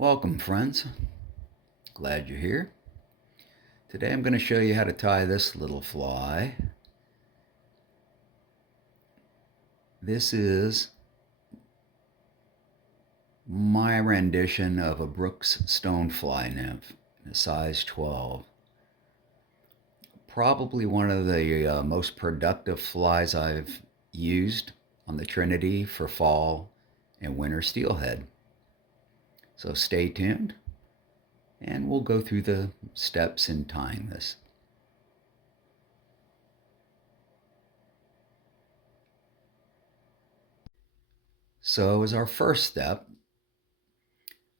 Welcome, friends. Glad you're here. Today I'm going to show you how to tie this little fly. This is my rendition of a Brooks Stonefly nymph, a size 12. Probably one of the most productive flies I've used on the Trinity for fall and winter steelhead. So stay tuned and we'll go through the steps in tying this. So as our first step,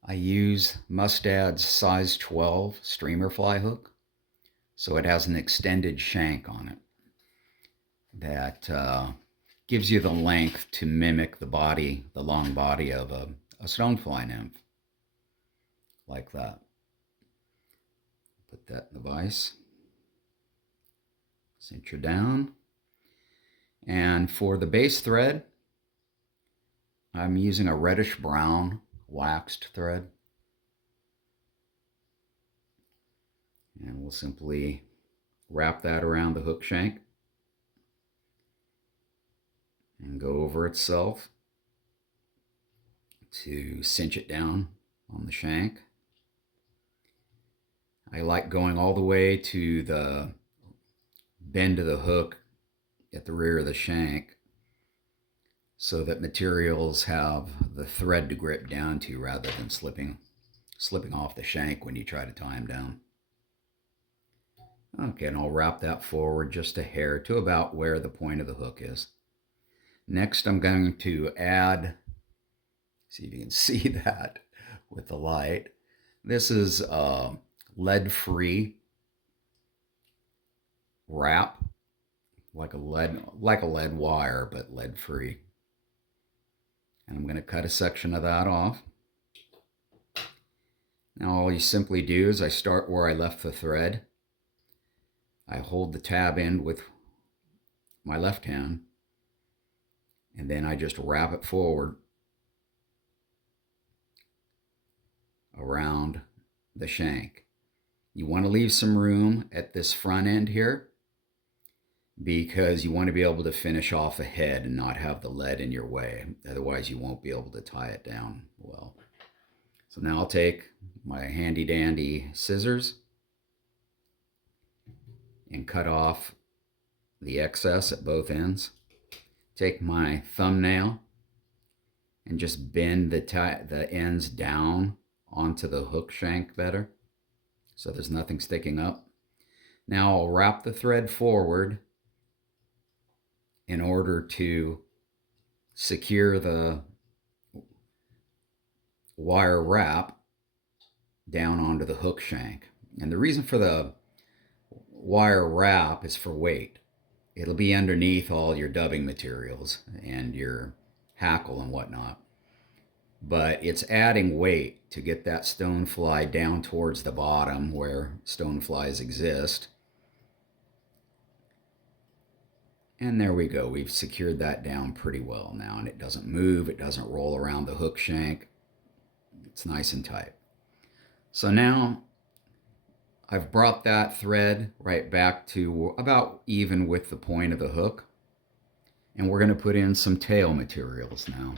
I use Mustad's size 12 streamer fly hook. So it has an extended shank on it that gives you the length to mimic the long body of a stonefly nymph, like that. Put that in the vise, cinch her down. And for the base thread, I'm using a reddish brown waxed thread. And we'll simply wrap that around the hook shank and go over itself to cinch it down on the shank. I like going all the way to the bend of the hook at the rear of the shank so that materials have the thread to grip down to rather than slipping off the shank when you try to tie them down. Okay, and I'll wrap that forward just a hair to about where the point of the hook is. Next, I'm going to add, see if you can see that with the light. This is lead-free wrap, like a lead wire, but lead-free. And I'm going to cut a section of that off. Now all you simply do is I start where I left the thread. I hold the tab end with my left hand, and then I just wrap it forward around the shank. You want to leave some room at this front end here because you want to be able to finish off a head and not have the lead in your way. Otherwise you won't be able to tie it down well. So now I'll take my handy dandy scissors and cut off the excess at both ends. Take my thumbnail and just bend the ends down onto the hook shank better so there's nothing sticking up. Now I'll wrap the thread forward in order to secure the wire wrap down onto the hook shank. And the reason for the wire wrap is for weight. It'll be underneath all your dubbing materials and your hackle and whatnot. But it's adding weight to get that stonefly down towards the bottom where stoneflies exist. And there we go. We've secured that down pretty well now, and it doesn't move. It doesn't roll around the hook shank. It's nice and tight. So now I've brought that thread right back to about even with the point of the hook. And we're going to put in some tail materials now.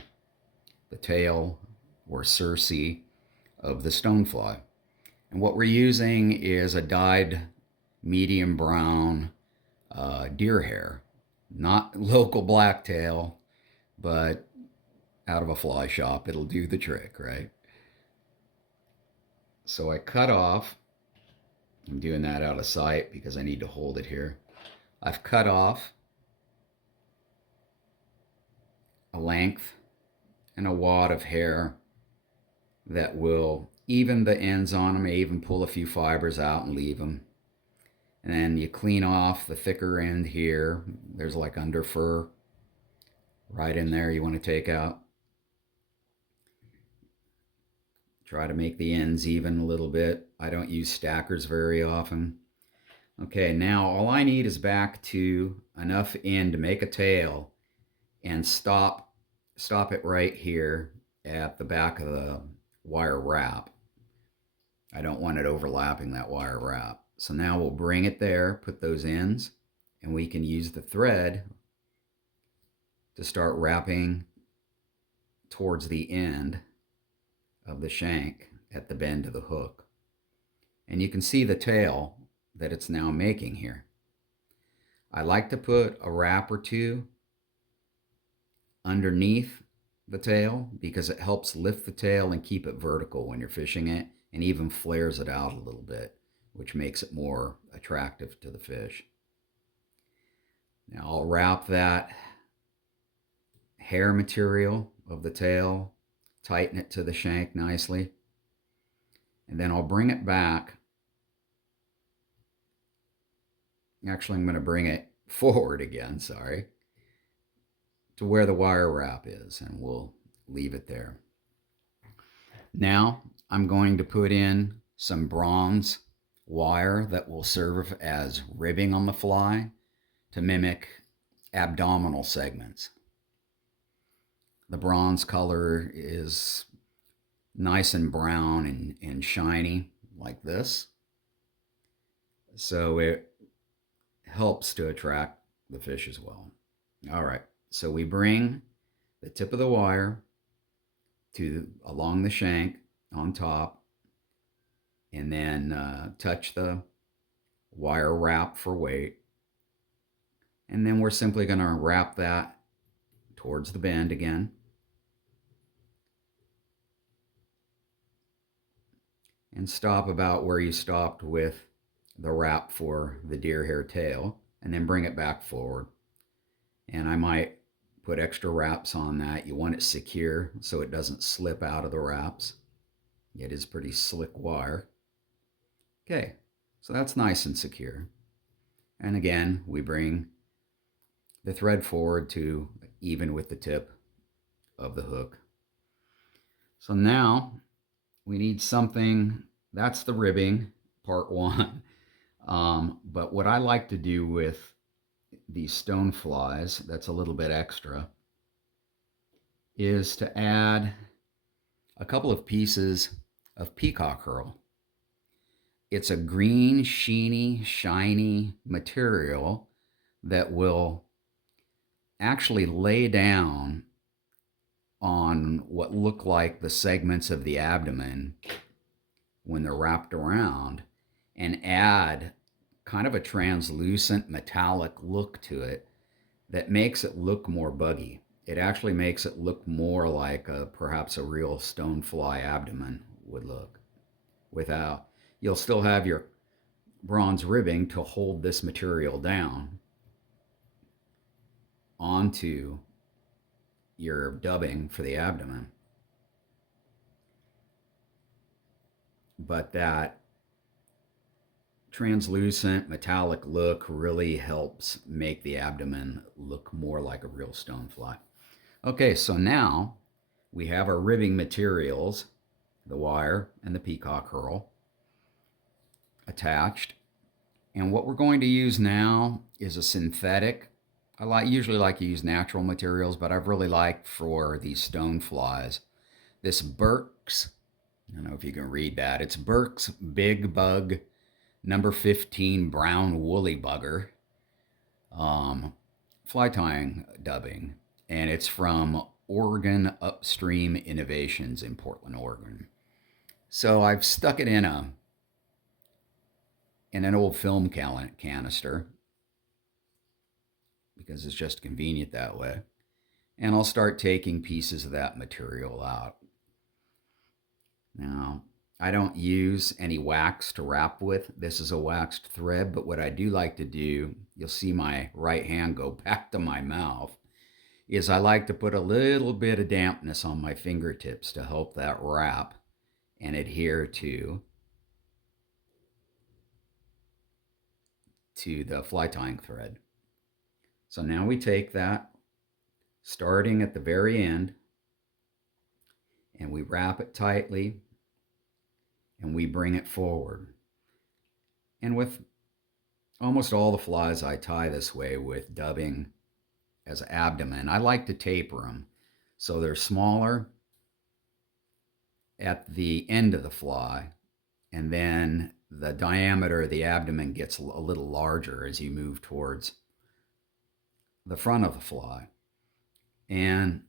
The tail or cerci of the stonefly. And what we're using is a dyed medium brown deer hair. Not local blacktail, but out of a fly shop. It'll do the trick, right? So I cut off, I'm doing that out of sight because I need to hold it here. I've cut off a length and a wad of hair that will even the ends on them. I even pull a few fibers out and leave them. And then you clean off the thicker end here. There's like under fur right in there you want to take out. Try to make the ends even a little bit. I don't use stackers very often. Okay, now all I need is back to enough end to make a tail and stop it right here at the back of the wire wrap. I don't want it overlapping that wire wrap. So now we'll bring it there, put those ends, and we can use the thread to start wrapping towards the end of the shank at the bend of the hook. And you can see the tail that it's now making here. I like to put a wrap or two underneath the tail because it helps lift the tail and keep it vertical when you're fishing it, and even flares it out a little bit, which makes it more attractive to the fish. Now I'll wrap that hair material of the tail, tighten it to the shank nicely, and then I'll bring it back. Actually, I'm going to bring it forward again, sorry, to where the wire wrap is, and we'll leave it there. Now I'm going to put in some bronze wire that will serve as ribbing on the fly to mimic abdominal segments. The bronze color is nice and brown and shiny like this, so it helps to attract the fish as well. All right, so we bring the tip of the wire along the shank on top, and then touch the wire wrap for weight, and then we're simply going to wrap that towards the bend again, and stop about where you stopped with the wrap for the deer hair tail, and then bring it back forward. And I might put extra wraps on that. You want it secure so it doesn't slip out of the wraps. It is pretty slick wire. Okay, so that's nice and secure. And again, we bring the thread forward to even with the tip of the hook. So now we need something, that's the ribbing, part one. But what I like to do with these stoneflies, that's a little bit extra, is to add a couple of pieces of peacock herl. It's a green, sheeny, shiny material that will actually lay down on what look like the segments of the abdomen when they're wrapped around, and add kind of a translucent metallic look to it that makes it look more buggy. It actually makes it look more like perhaps a real stonefly abdomen would look. Without, you'll still have your bronze ribbing to hold this material down onto your dubbing for the abdomen. But that translucent metallic look really helps make the abdomen look more like a real stonefly. Okay, so now we have our ribbing materials, the wire and the peacock herl, attached. And what we're going to use now is a synthetic. I usually like to use natural materials, but I've really liked for these stoneflies this Burke's, I don't know if you can read that, it's Burke's Big Bug number 15 brown woolly bugger fly tying dubbing, and it's from Oregon Upstream Innovations in Portland, Oregon. So I've stuck it in an old film canister because it's just convenient that way. And I'll start taking pieces of that material out. Now, I don't use any wax to wrap with. This is a waxed thread, but what I do like to do, you'll see my right hand go back to my mouth, is I like to put a little bit of dampness on my fingertips to help that wrap and adhere to the fly tying thread. So now we take that, starting at the very end, and we wrap it tightly, and we bring it forward. And with almost all the flies I tie this way with dubbing as abdomen, I like to taper them so they're smaller at the end of the fly and then the diameter of the abdomen gets a little larger as you move towards the front of the fly. And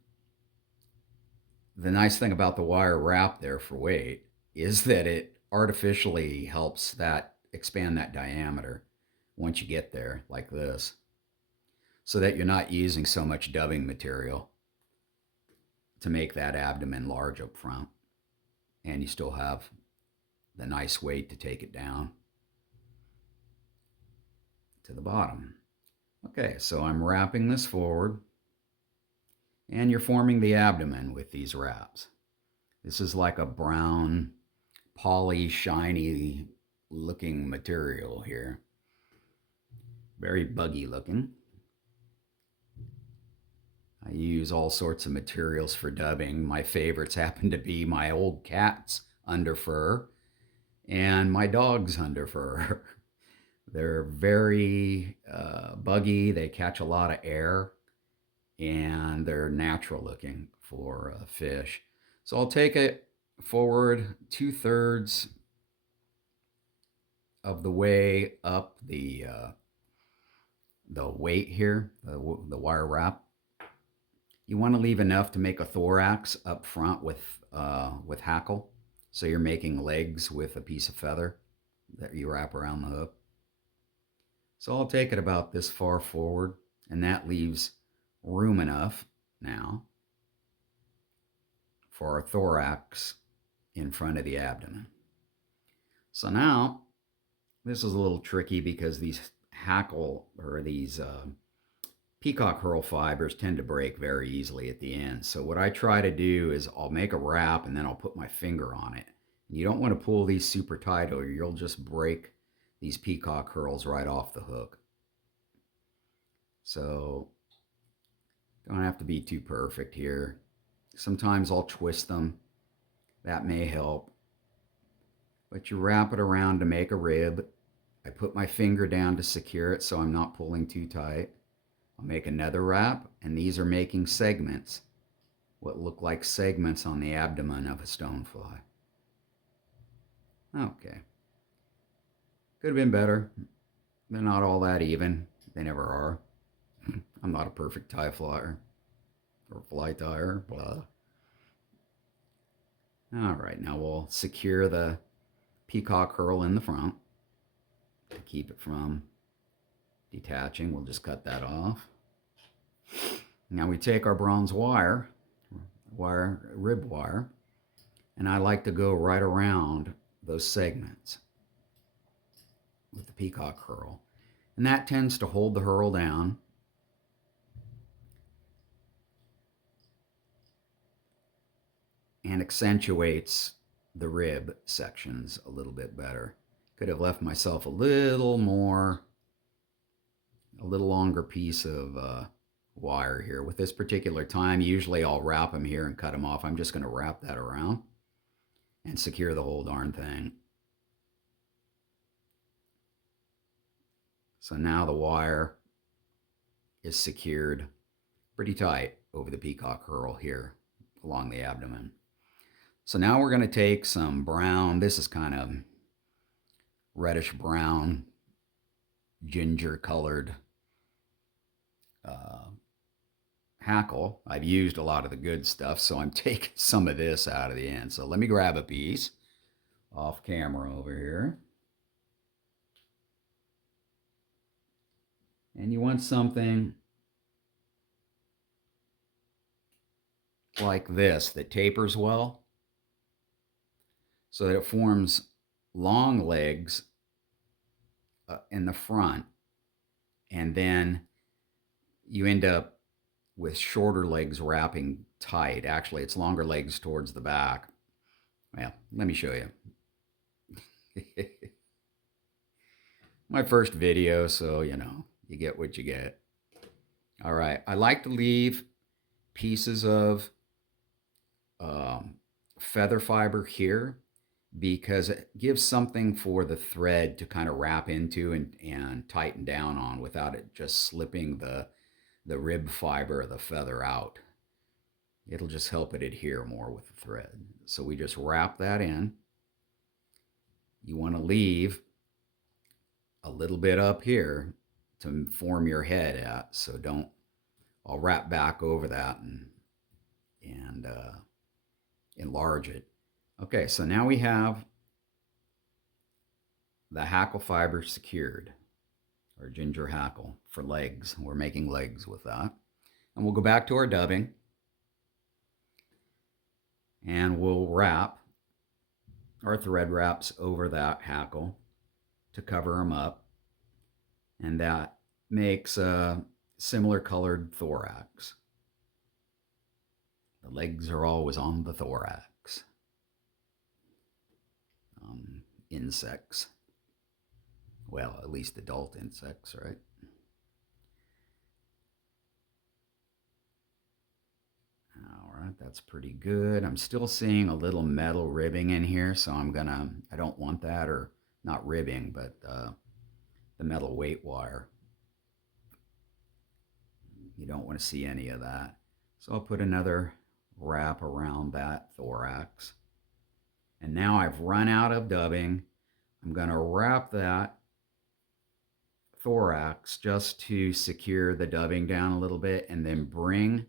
the nice thing about the wire wrap there for weight is that it artificially helps that expand that diameter once you get there, like this, so that you're not using so much dubbing material to make that abdomen large up front, and you still have the nice weight to take it down to the bottom. Okay, so I'm wrapping this forward, and you're forming the abdomen with these wraps. This is like a brown, poly, shiny looking material here. Very buggy looking. I use all sorts of materials for dubbing. My favorites happen to be my old cat's underfur and my dog's underfur. They're very buggy. They catch a lot of air, and they're natural looking for fish. So I'll take it forward 2/3 of the way up the weight here, the wire wrap. You want to leave enough to make a thorax up front with hackle. So you're making legs with a piece of feather that you wrap around the hook. So I'll take it about this far forward, and that leaves room enough now for our thorax in front of the abdomen. So now, this is a little tricky because these hackle or these peacock herl fibers tend to break very easily at the end. So what I try to do is I'll make a wrap and then I'll put my finger on it. And you don't want to pull these super tight or you'll just break these peacock herls right off the hook. So don't have to be too perfect here. Sometimes I'll twist them. That may help. But you wrap it around to make a rib. I put my finger down to secure it so I'm not pulling too tight. I'll make another wrap, and these are making segments, what look like segments on the abdomen of a stonefly. Okay. Could have been better. They're not all that even. They never are. I'm not a perfect tie flyer or fly tyer. Blah. All right, now we'll secure the peacock herl in the front to keep it from detaching. We'll just cut that off. Now we take our bronze wire, rib wire, and I like to go right around those segments with the peacock herl. And that tends to hold the herl down. And accentuates the rib sections a little bit better. Could have left myself a little longer piece of wire here. With this particular time, usually I'll wrap them here and cut them off. I'm just going to wrap that around and secure the whole darn thing. So now the wire is secured pretty tight over the peacock herl here along the abdomen. So now we're going to take some brown, this is kind of reddish brown, ginger colored hackle. I've used a lot of the good stuff, so I'm taking some of this out of the end. So let me grab a piece off camera over here. And you want something like this that tapers well, so that it forms long legs in the front, and then you end up with shorter legs wrapping tight. Actually, it's longer legs towards the back. Well, let me show you. My first video, so you know, you get what you get. All right, I like to leave pieces of feather fiber here because it gives something for the thread to kind of wrap into and tighten down on without it just slipping the rib fiber of the feather out. It'll just help it adhere more with the thread. So we just wrap that in. you want to leave a little bit up here to form your head at. So don't, I'll wrap back over that and enlarge it. Okay, so now we have the hackle fiber secured, or ginger hackle for legs. We're making legs with that. And we'll go back to our dubbing and we'll wrap our thread wraps over that hackle to cover them up. And that makes a similar colored thorax. The legs are always on the thorax. Insects. Well, at least adult insects, right? All right, that's pretty good. I'm still seeing a little metal ribbing in here, so I don't want that, or not ribbing, but the metal weight wire. You don't want to see any of that. So I'll put another wrap around that thorax. And now I've run out of dubbing. I'm going to wrap that thorax just to secure the dubbing down a little bit, and then bring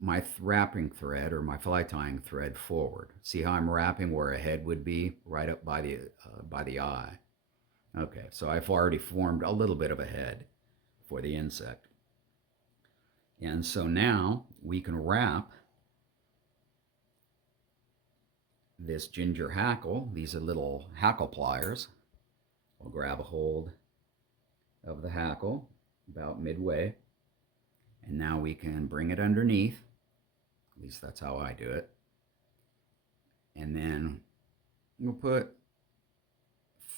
my wrapping thread, or my fly tying thread, forward. See how I'm wrapping where a head would be, right up by the eye. Okay, so I've already formed a little bit of a head for the insect. And so now we can wrap this ginger hackle. These are little hackle pliers. We'll grab a hold of the hackle about midway, and now we can bring it underneath. At least that's how I do it. And then we'll put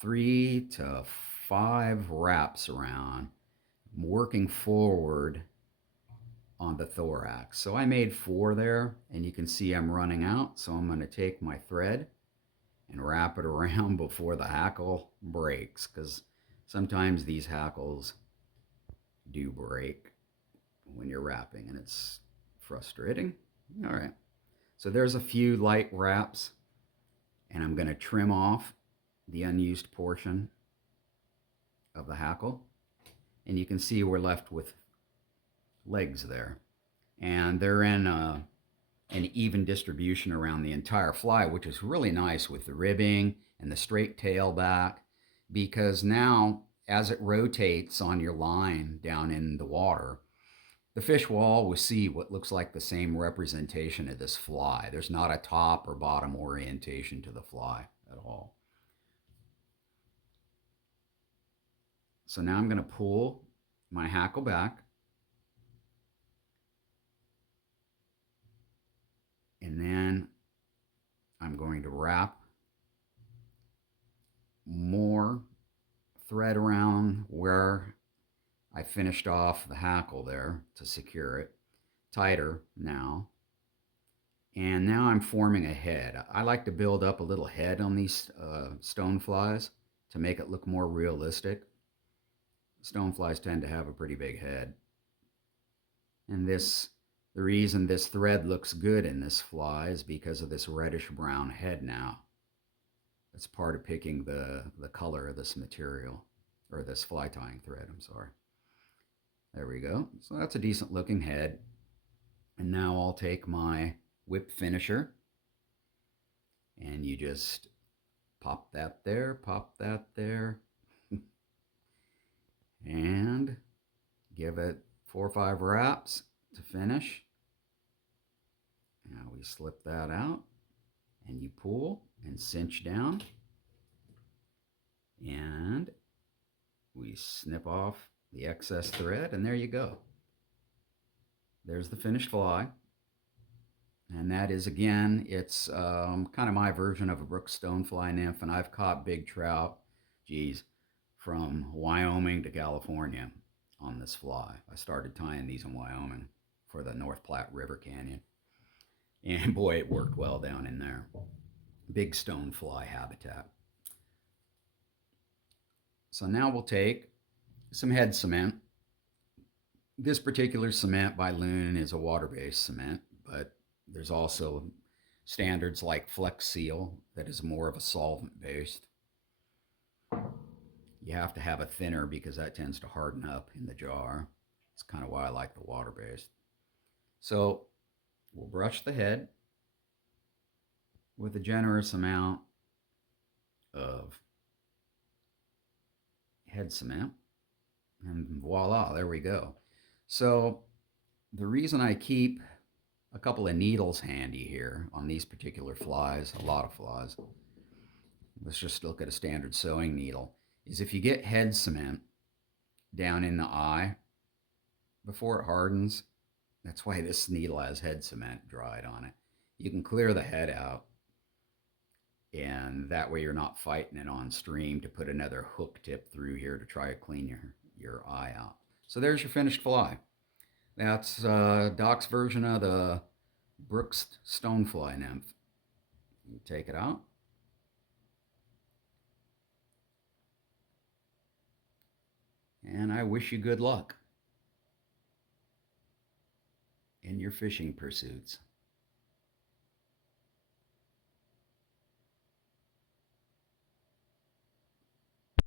3 to 5 wraps around, working forward on the thorax. So I made 4 there, and you can see I'm running out. So I'm going to take my thread and wrap it around before the hackle breaks, because sometimes these hackles do break when you're wrapping, and it's frustrating. All right, so there's a few light wraps, and I'm going to trim off the unused portion of the hackle, and you can see we're left with legs there, and they're in an even distribution around the entire fly, which is really nice with the ribbing and the straight tail back, because now as it rotates on your line down in the water, the fish will always see what looks like the same representation of this fly. There's not a top or bottom orientation to the fly at all. So now I'm going to pull my hackle back, and then I'm going to wrap more thread around where I finished off the hackle there to secure it tighter now. And now I'm forming a head. I like to build up a little head on these stoneflies to make it look more realistic. Stoneflies tend to have a pretty big head. And the reason this thread looks good in this fly is because of this reddish brown head now. It's part of picking the color of this material, or this fly tying thread, I'm sorry. There we go. So that's a decent looking head. And now I'll take my whip finisher, and you just pop that there, and give it 4 or 5 wraps to finish. Now we slip that out, and you pull and cinch down, and we snip off the excess thread, and there you go. There's the finished fly. And that is, again, it's kind of my version of a brook stonefly nymph, and I've caught big trout, from Wyoming to California on this fly. I started tying these in Wyoming for the North Platte River Canyon. And boy, it worked well down in there. Big stonefly habitat. So now we'll take some head cement. This particular cement by Loon is a water-based cement, but there's also standards like Flex Seal that is more of a solvent based. You have to have a thinner because that tends to harden up in the jar. It's kind of why I like the water based. So we'll brush the head with a generous amount of head cement, and voila, there we go. So the reason I keep a couple of needles handy here on these particular flies, a lot of flies, let's just look at a standard sewing needle, is if you get head cement down in the eye before it hardens, that's why this needle has head cement dried on it. You can clear the head out, and that way you're not fighting it on stream to put another hook tip through here to try to clean your eye out. So there's your finished fly. That's Doc's version of the Brooks Stonefly Nymph. You take it out. And I wish you good luck in your fishing pursuits.